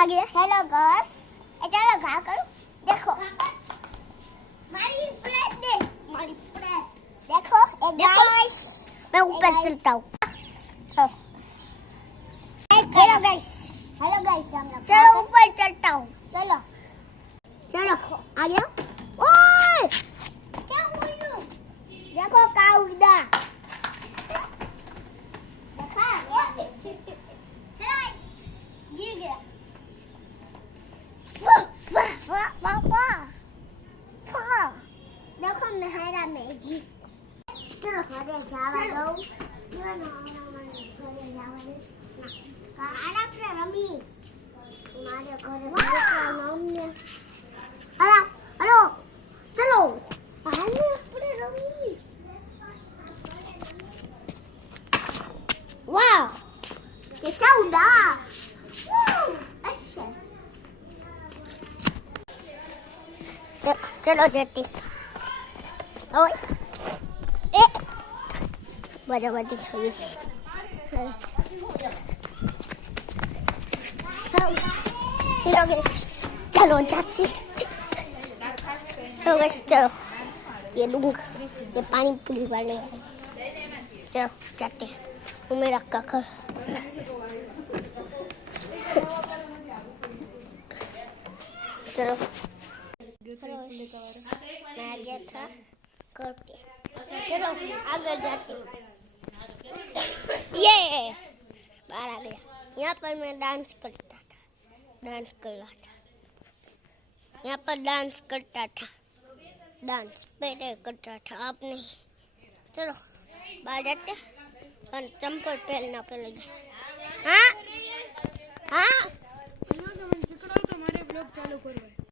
आ गया। Hello guys, चलो घा करो। देखो मारी प्लेट दे, मारी प्लेट देखो। एक गाइस मैं ऊपर चलता हूँ। हेलो गाइस, चलो ऊपर चलता हूँ। चलो चलो आ गया। ओए क्या हुआ? देखो काउडा देखा गिर गया। देखो मेहरा मैजिक। चलो घरे जावा दो। आना अपने रमी तुम्हारे घरे हेलो हेलो चलो आने अपने रमी। वाह कैसा उड़ा। अच्छा चलो जेटी ओए ए बजा बजी खाई। चलो जाते। तो गाइस चलो ये लूंगा, ये पानी पूरी वाले। चलो जाते वो मेरा काकर। चलो मैं आ गया था करके। चलो आगे जाते। ये बाहर आ गया। यहाँ पर मैं डांस करता था, डांस कर रहा था। यहाँ पर डांस करता था, डांस पहले करता था आप नहीं। चलो बाहर जाते और चंपल पहनना पड़ेगा। हाँ हाँ तुम्हारे ब्लॉग चालू करो।